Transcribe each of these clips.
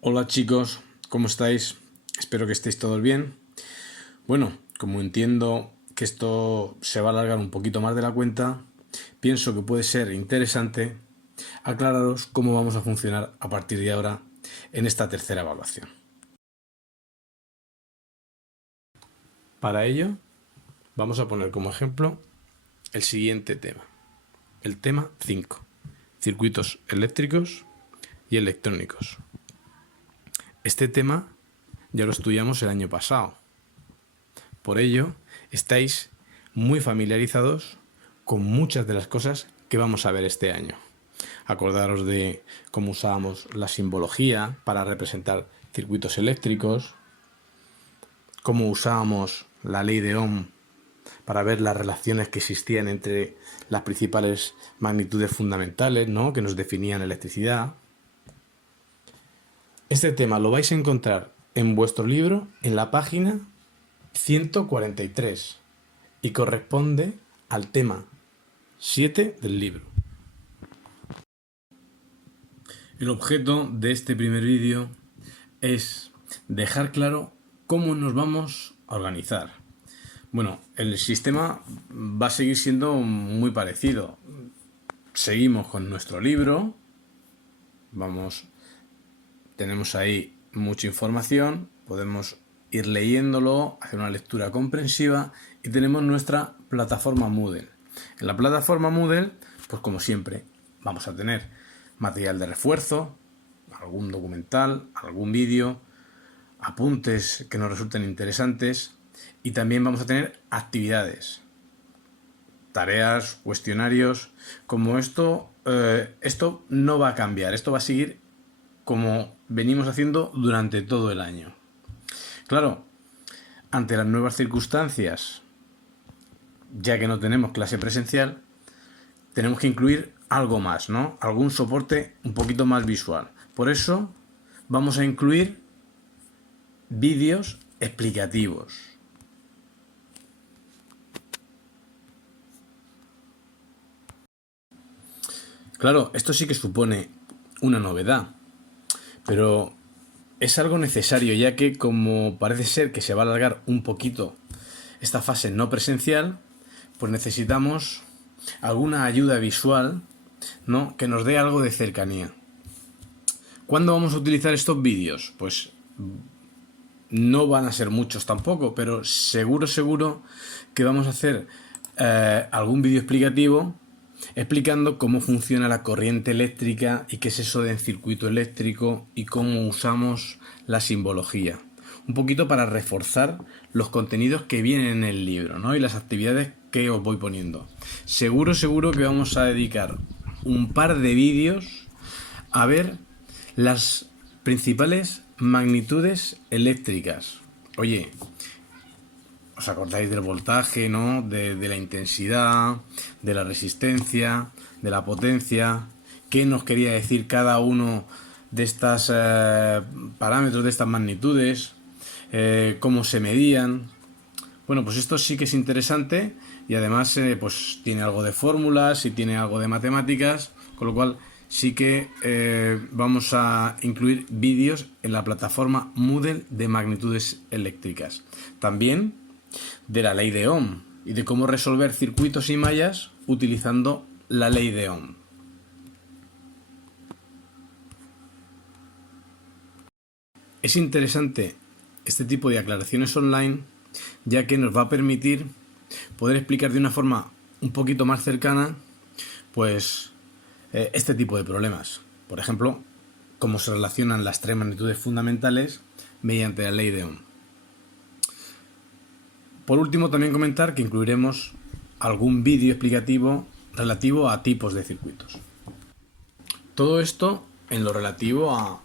Hola chicos, ¿cómo estáis? Espero que estéis todos bien. Bueno, como entiendo que esto se va a alargar un poquito más de la cuenta, pienso que puede ser interesante aclararos cómo vamos a funcionar a partir de ahora en esta tercera evaluación. Para ello, vamos a poner como ejemplo el siguiente tema. El tema 5, circuitos eléctricos y electrónicos. Este tema ya lo estudiamos el año pasado. Por ello, estáis muy familiarizados con muchas de las cosas que vamos a ver este año. Acordaros de cómo usábamos la simbología para representar circuitos eléctricos, cómo usábamos la ley de Ohm para ver las relaciones que existían entre las principales magnitudes fundamentales, ¿no?, que nos definían electricidad. Este tema lo vais a encontrar en vuestro libro en la página 143 y corresponde al tema 7 del libro. El objeto de este primer vídeo es dejar claro cómo nos vamos a organizar. Bueno, el sistema va a seguir siendo muy parecido. Seguimos con nuestro libro, tenemos ahí mucha información, podemos ir leyéndolo, hacer una lectura comprensiva y tenemos nuestra plataforma Moodle. En la plataforma Moodle, pues como siempre, vamos a tener material de refuerzo, algún documental, algún vídeo, apuntes que nos resulten interesantes y también vamos a tener actividades, tareas, cuestionarios. Como esto no va a cambiar, esto va a seguir como venimos haciendo durante todo el año. Claro, ante las nuevas circunstancias, ya que no tenemos clase presencial, tenemos que incluir algo más, ¿no? Algún soporte un poquito más visual. Por eso vamos a incluir vídeos explicativos. Claro, esto sí que supone una novedad, pero es algo necesario, ya que como parece ser que se va a alargar un poquito esta fase no presencial, pues necesitamos alguna ayuda visual, ¿no?, que nos dé algo de cercanía. ¿Cuándo vamos a utilizar estos vídeos? Pues no van a ser muchos tampoco, pero seguro que vamos a hacer algún vídeo explicativo explicando cómo funciona la corriente eléctrica y qué es eso del circuito eléctrico y cómo usamos la simbología. Un poquito para reforzar los contenidos que vienen en el libro, ¿no?, y las actividades que os voy poniendo. Seguro que vamos a dedicar un par de vídeos a ver las principales magnitudes eléctricas. Oye, ¿os acordáis del voltaje, ¿no?, de la intensidad, de la resistencia, de la potencia? ¿Qué nos quería decir cada uno de estos parámetros, de estas magnitudes? ¿Cómo se medían? Bueno, pues esto sí que es interesante y además pues tiene algo de fórmulas y tiene algo de matemáticas, con lo cual sí que vamos a incluir vídeos en la plataforma Moodle de magnitudes eléctricas. También de la ley de Ohm y de cómo resolver circuitos y mallas utilizando la ley de Ohm. Es interesante este tipo de aclaraciones online, ya que nos va a permitir poder explicar de una forma un poquito más cercana pues este tipo de problemas. Por ejemplo, cómo se relacionan las tres magnitudes fundamentales mediante la ley de Ohm. Por último, también comentar que incluiremos algún vídeo explicativo relativo a tipos de circuitos. Todo esto en lo relativo a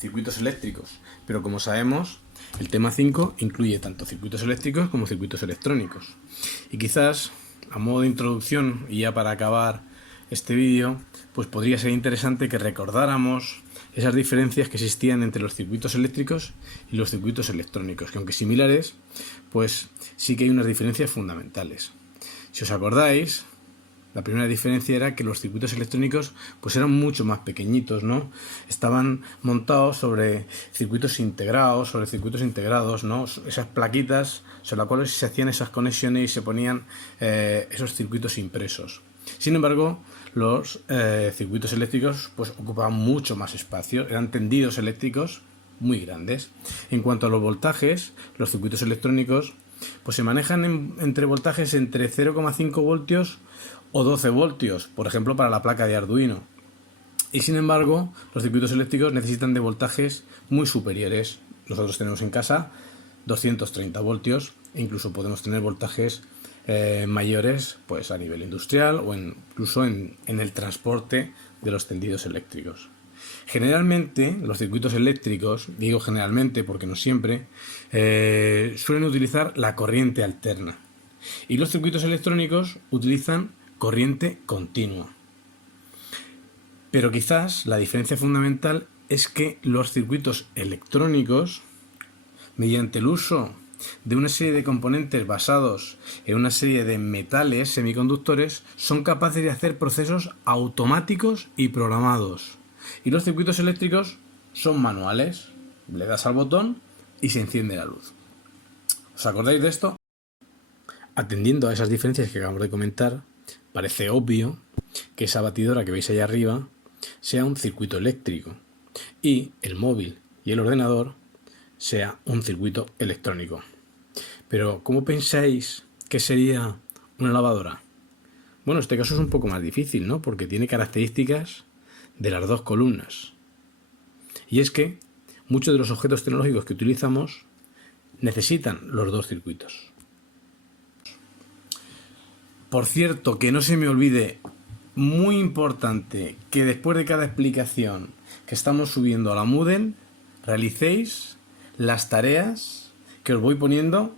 circuitos eléctricos, pero como sabemos, el tema 5 incluye tanto circuitos eléctricos como circuitos electrónicos. Y quizás, a modo de introducción y ya para acabar este vídeo, pues podría ser interesante que recordáramos esas diferencias que existían entre los circuitos eléctricos y los circuitos electrónicos, que aunque similares, pues sí que hay unas diferencias fundamentales. Si os acordáis, La primera diferencia era que los circuitos electrónicos pues eran mucho más pequeñitos, ¿no? Estaban montados sobre circuitos integrados, sobre circuitos integrados, ¿no? Esas plaquitas sobre las cuales se hacían esas conexiones y se ponían esos circuitos impresos. Sin embargo, los circuitos eléctricos pues ocupaban mucho más espacio, eran tendidos eléctricos muy grandes. En cuanto a los voltajes, los circuitos electrónicos pues se manejan entre voltajes entre 0,5 voltios o 12 voltios, por ejemplo para la placa de Arduino. Y sin embargo, los circuitos eléctricos necesitan de voltajes muy superiores. Nosotros tenemos en casa 230 voltios e incluso podemos tener voltajes mayores pues a nivel industrial o incluso en el transporte de los tendidos eléctricos. Generalmente los circuitos eléctricos, digo generalmente porque no siempre, suelen utilizar la corriente alterna y los circuitos electrónicos utilizan corriente continua. Pero quizás la diferencia fundamental es que los circuitos electrónicos, mediante el uso de una serie de componentes basados en una serie de metales semiconductores, son capaces de hacer procesos automáticos y programados. Y los circuitos eléctricos son manuales. Le das al botón y se enciende la luz. ¿Os acordáis de esto? Atendiendo a esas diferencias que acabamos de comentar, parece obvio que esa batidora que veis ahí arriba sea un circuito eléctrico y el móvil y el ordenador sea un circuito electrónico. Pero, ¿cómo pensáis que sería una lavadora? Bueno, este caso es un poco más difícil, ¿no? Porque tiene características de las dos columnas. Y es que muchos de los objetos tecnológicos que utilizamos necesitan los dos circuitos. Por cierto, que no se me olvide, muy importante, que después de cada explicación que estamos subiendo a la Moodle, realicéis las tareas que os voy poniendo,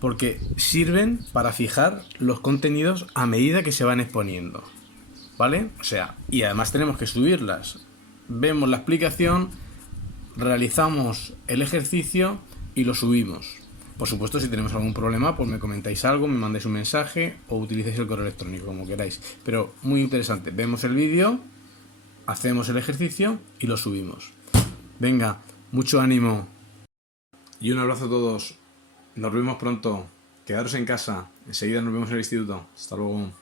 porque sirven para fijar los contenidos a medida que se van exponiendo, ¿vale? O sea, y además tenemos que subirlas. Vemos la explicación, realizamos el ejercicio y lo subimos. Por supuesto, si tenemos algún problema, pues me comentáis algo, me mandáis un mensaje o utilicéis el correo electrónico, como queráis. Pero muy interesante, vemos el vídeo, hacemos el ejercicio y lo subimos. Venga, mucho ánimo y un abrazo a todos. Nos vemos pronto. Quedaros en casa. Enseguida nos vemos en el instituto. Hasta luego.